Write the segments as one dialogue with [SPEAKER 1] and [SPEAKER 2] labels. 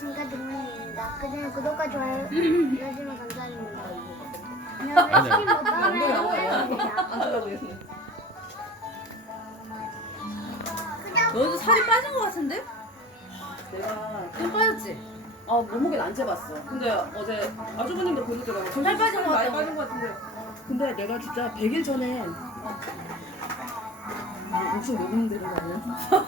[SPEAKER 1] 지금까지 문입니다. 그냥 구독과 좋아요 눌러주면 감사합니다. 그냥 치킨 먹방을
[SPEAKER 2] 너도 살이 빠진 것 같은데?
[SPEAKER 3] 내가
[SPEAKER 2] 좀 빠졌지?
[SPEAKER 3] 몸무게는 안 재봤어. 근데 어제 아주버님도 그러더라고.
[SPEAKER 2] 살 빠진 것
[SPEAKER 3] 많이
[SPEAKER 2] 같다고.
[SPEAKER 3] 빠진 것 같은데. 근데 내가 진짜 100일 전에 엄청 녹음 들으라고.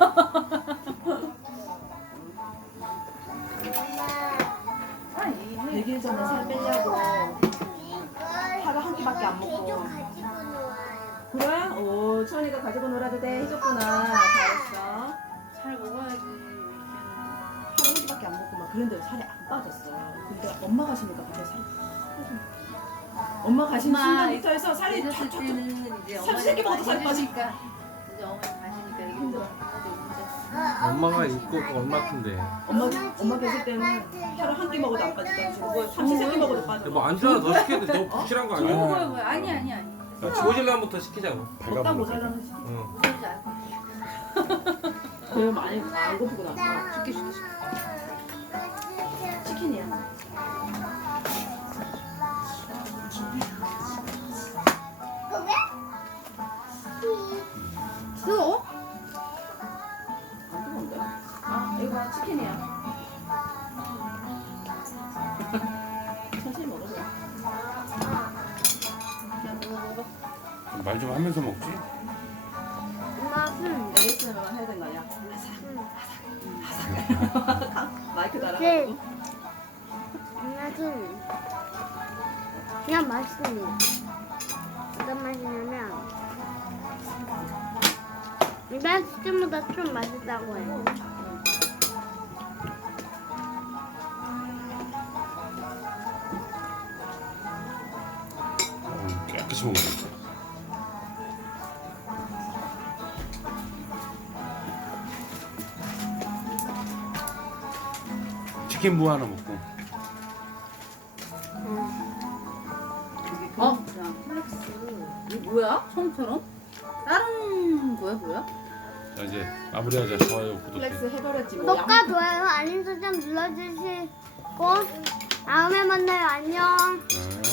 [SPEAKER 3] 100일 전에 살 빼려고 하루 한 끼밖에 안 먹고.
[SPEAKER 1] 개좀 가지고 놀아요.
[SPEAKER 3] 그래? 오, 천이가 가지고 놀아도 돼 해줬구나. 잘했어.
[SPEAKER 2] 잘 먹어야지.
[SPEAKER 3] 하루 한 끼밖에 안 먹고 막 그런데 살이 안 빠졌어. 근데 엄마 가시니까 갑자기 살이 엄마 가신
[SPEAKER 2] 엄마,
[SPEAKER 3] 순간부터 해서 살이
[SPEAKER 2] 어렸을
[SPEAKER 3] 쫙쫙
[SPEAKER 2] 때는 이제
[SPEAKER 3] 삼시세끼 먹어도 살이 빠져.
[SPEAKER 2] 이제 어머니 가시니까 이게 좀
[SPEAKER 4] 엄마가 입고 얼마큼데?
[SPEAKER 3] 엄마 계실 때는 하루 한 끼 먹어도 안 빠지다. 그리고 삼시세끼 먹어도 빠져.
[SPEAKER 4] 뭐 안주 하나 더 시켜야 돼. 너무 부실한 거 아니야?
[SPEAKER 2] 뭐야 아니
[SPEAKER 4] 야, 지워질라면부터 시키자고.
[SPEAKER 3] 먹다 모자라는 시
[SPEAKER 4] 응.
[SPEAKER 2] 그러지 않고
[SPEAKER 3] 그래 많이 안 고프구나.
[SPEAKER 2] 시켜
[SPEAKER 3] 치킨이야.
[SPEAKER 2] 뜨거워?
[SPEAKER 3] 안 뜨거운데? 이거 치킨이야. 천천히 먹어.
[SPEAKER 2] 그냥 먹어
[SPEAKER 4] 말 좀 하면서 먹지.
[SPEAKER 1] 엄마 술.
[SPEAKER 3] ASMR만 해야 된다, 야. 마이크 달아가지고.
[SPEAKER 1] 네. 엄마 술. 그냥 맛있습니다. 어떤 맛이냐면 일반 치킨보다 좀 맛있다고 해요.
[SPEAKER 4] 깨끗이 먹네. 치킨 무 하나 먹고.
[SPEAKER 2] 플렉스 이거 뭐야? 처음처럼? 다른 거야 뭐야?
[SPEAKER 4] 자 이제 마무리하자. 좋아요 구독해.
[SPEAKER 3] 플렉스 해버렸지 뭐.
[SPEAKER 1] 구독과 좋아요 알림 설정 눌러주시고 다음에 만나요. 안녕.
[SPEAKER 4] 네.